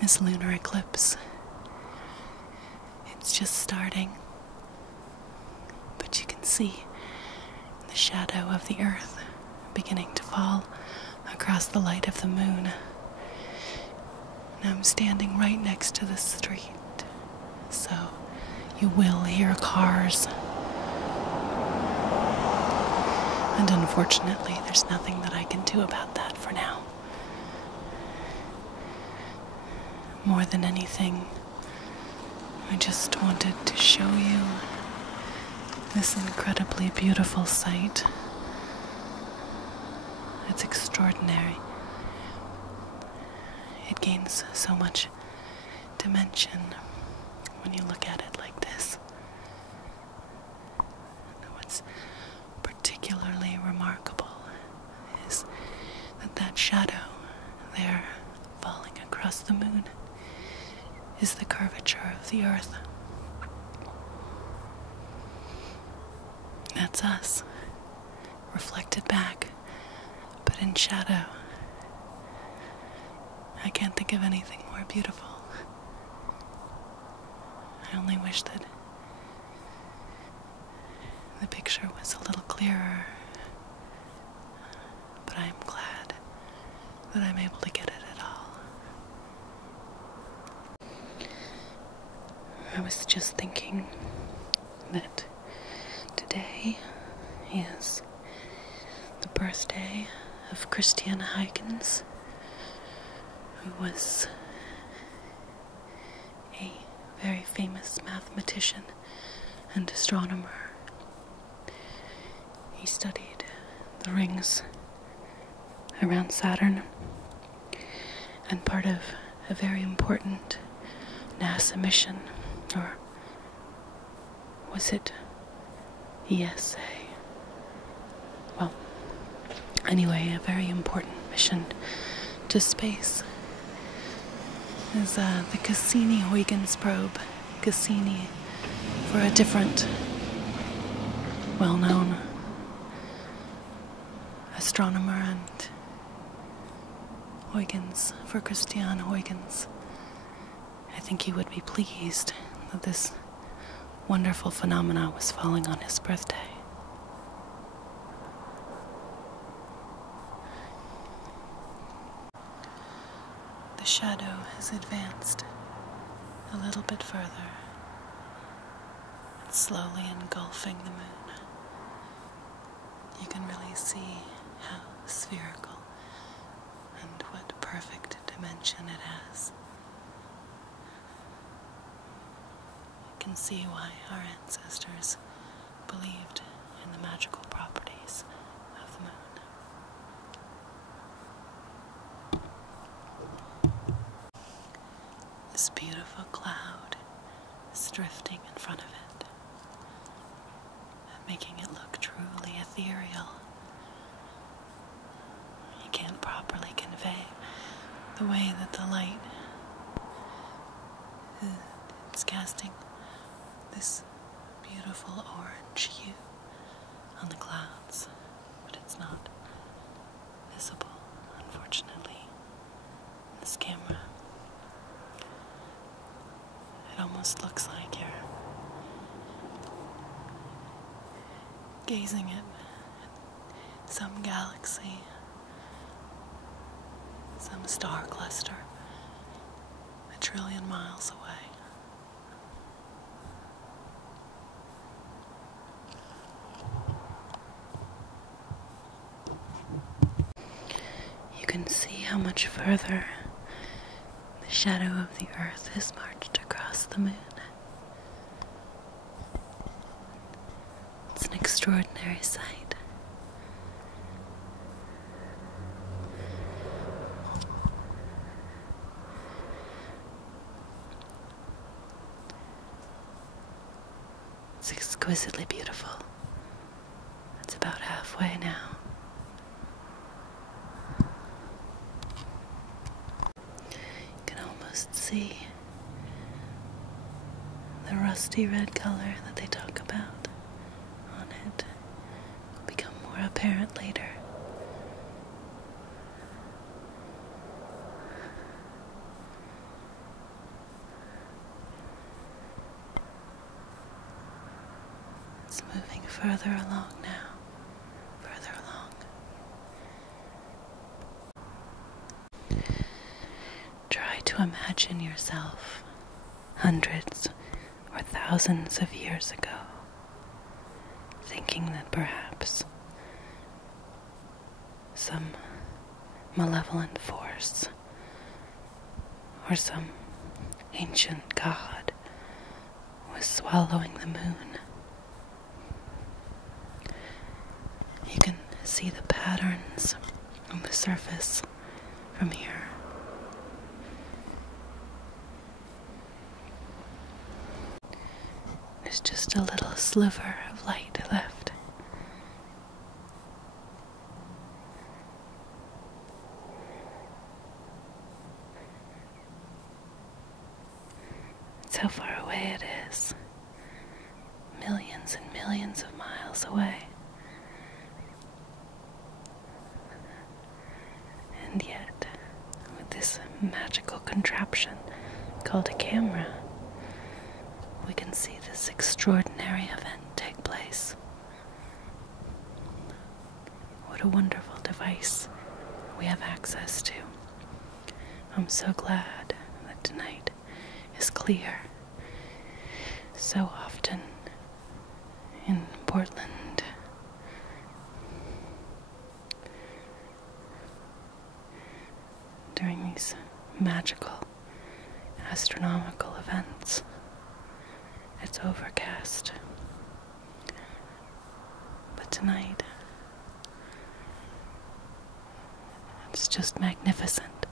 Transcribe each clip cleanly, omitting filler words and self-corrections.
this lunar eclipse. It's just starting, but you can see the shadow of the earth beginning to fall across the light of the moon. And I'm standing right next to the street, so you will hear cars. And unfortunately, there's nothing that I can do about that for now. More than anything, I just wanted to show you this incredibly beautiful sight. It's extraordinary. It gains so much dimension when you look at it like this. What's particularly remarkable is that shadow there falling across the moon is the curvature of the earth. That's us, reflected back, but in shadow. I can't think of anything more beautiful. I only wish that the picture was a little clearer, but I am glad that I'm able to get it at all. I was just thinking that today is the birthday of Christian Huygens, who was a very famous mathematician and astronomer. He studied the rings around Saturn, and part of a very important NASA mission, or was it ESA? Well, anyway, a very important mission to space is the Cassini-Huygens probe. Cassini for a different well-known astronomer, and Huygens for Christian Huygens. I think he would be pleased that this wonderful phenomena was falling on his birthday. The shadow has advanced a little bit further. It's slowly engulfing the moon. You can really see how spherical and what perfect dimension it has. You can see why our ancestors believed in the magical properties of the moon. This beautiful cloud is drifting in front of it, making it look truly ethereal. You can't properly convey the way that the light is casting this beautiful orange hue on the clouds, but it's not visible, unfortunately, in this camera. It almost looks like you're gazing at some galaxy, some star cluster, 1 trillion miles away. You can see how much further the shadow of the earth has marched across the moon. It's an extraordinary sight. It's exquisitely beautiful. It's about halfway now. You can almost see the rusty red color that they talk about on it. Will become more apparent later. It's moving further along now, further along. Try to imagine yourself hundreds or thousands of years ago, thinking that perhaps some malevolent force or some ancient god was swallowing the moon. You can see the patterns on the surface from here. There's just a little sliver of light left. That's how far away it is. Millions and millions of miles away. And yet, with this magical contraption called a camera, we can see this extraordinary event take place. What a wonderful device we have access to. I'm so glad that tonight is clear. So often in Portland, during these magical astronomical events, it's overcast. But tonight, it's just magnificent.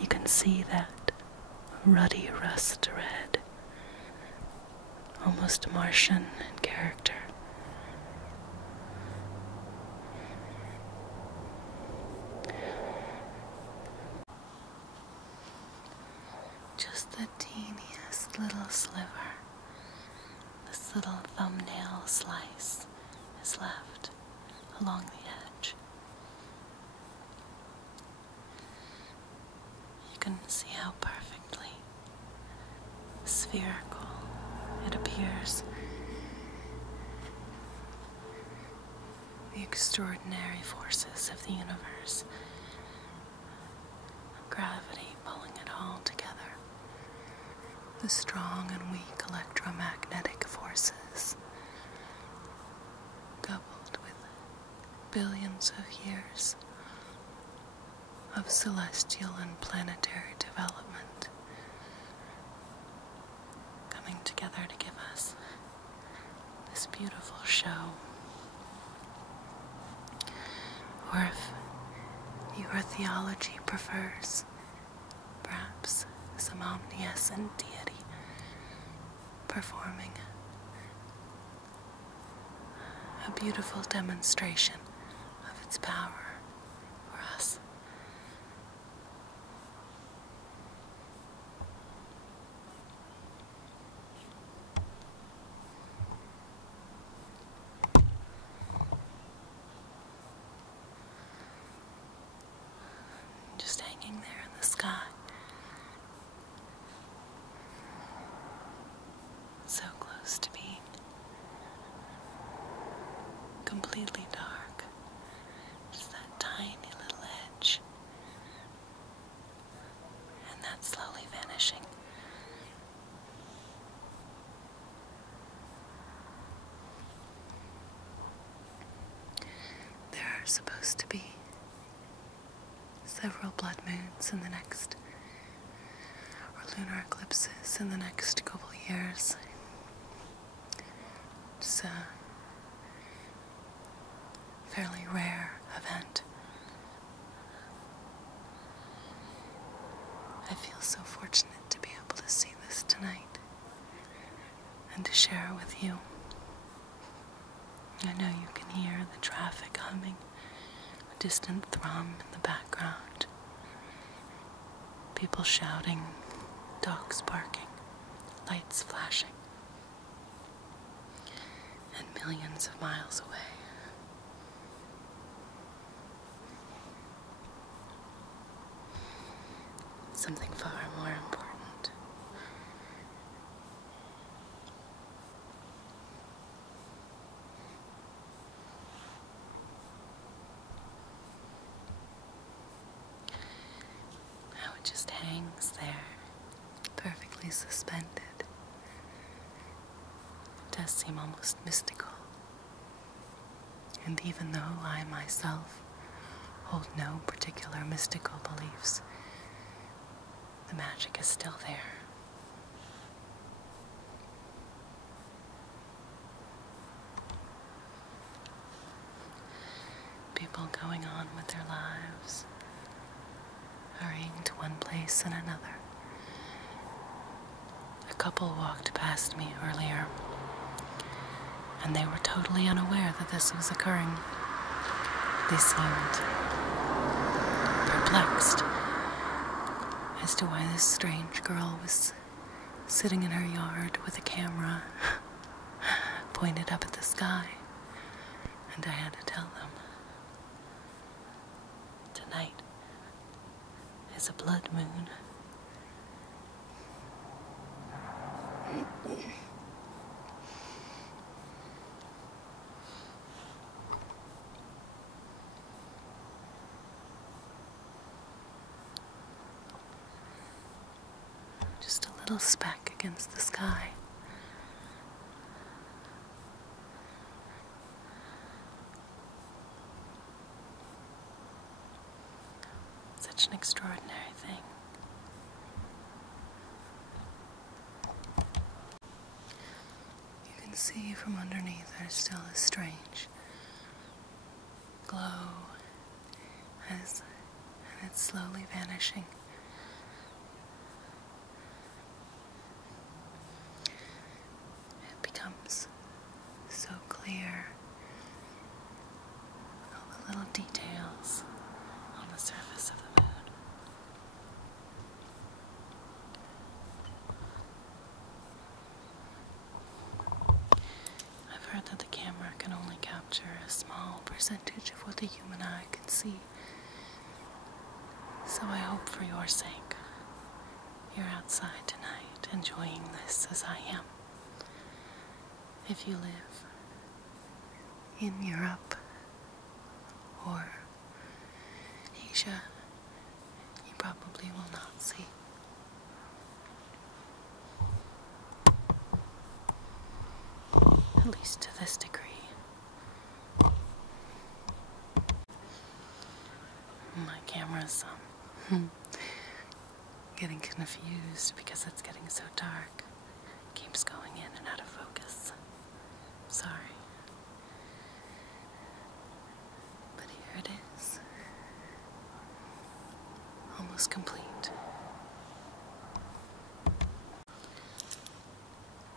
You can see that ruddy rust red, almost Martian in character. Just the teeniest little sliver, this little thumbnail slice is left along the edge. You can see how perfectly spherical it appears. The extraordinary forces of the universe, gravity pulling it all together, the strong and weak electromagnetic forces, coupled with billions of years of celestial and planetary development, coming together to give us this beautiful show. Or if your theology prefers, perhaps some omniscient deity performing a beautiful demonstration of its power for us. Just hanging there in the sky. So close to being completely dark. Just that tiny little edge. And that's slowly vanishing. There are supposed to be several blood moons in the next, or lunar eclipses in the next couple years. It's a fairly rare event. I feel so fortunate to be able to see this tonight and to share it with you. I know you can hear the traffic humming, a distant thrum in the background, people shouting, dogs barking, lights flashing, and millions of miles away, something far more important. hangs there, perfectly suspended. It does seem almost mystical. And even though I myself hold no particular mystical beliefs, the magic is still there. People going on with their lives, hurrying to one place and another. A couple walked past me earlier, and they were totally unaware that this was occurring. They seemed perplexed as to why this strange girl was sitting in her yard with a camera pointed up at the sky, and I had to tell them, tonight is a blood moon. Just a little speck against the sky. Such an extraordinary thing. You can see from underneath there's still a strange glow and it's slowly vanishing. It becomes so clear. All the little details on the surface of the moon. I've heard that the camera can only capture a small percentage of what the human eye can see. So I hope for your sake, you're outside tonight enjoying this as I am. If you live in Europe or Asia, you probably will not see. At least to this degree. My camera's getting confused because it's getting so dark. Keeps going in and out of focus. Sorry. But here it is. Almost complete.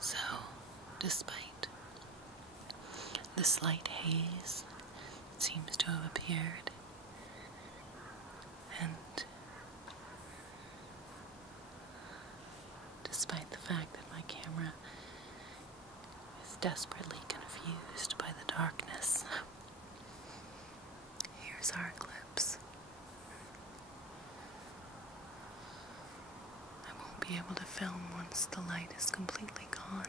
So, despite the slight haze that seems to have appeared, and despite the fact that my camera is desperately confused by the darkness, here's our eclipse. I won't be able to film once the light is completely gone.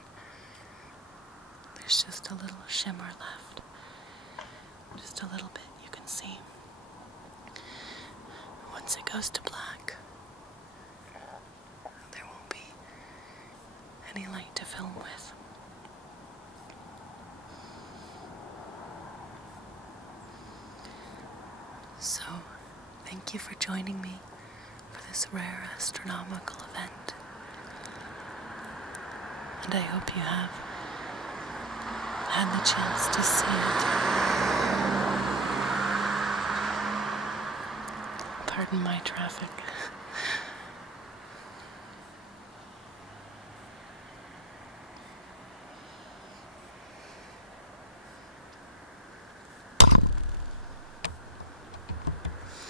There's just a little shimmer left. Just a little bit, you can see. Once it goes to black, there won't be any light to film with. So, thank you for joining me for this rare astronomical event. And I hope you have had the chance to see it. Pardon my traffic.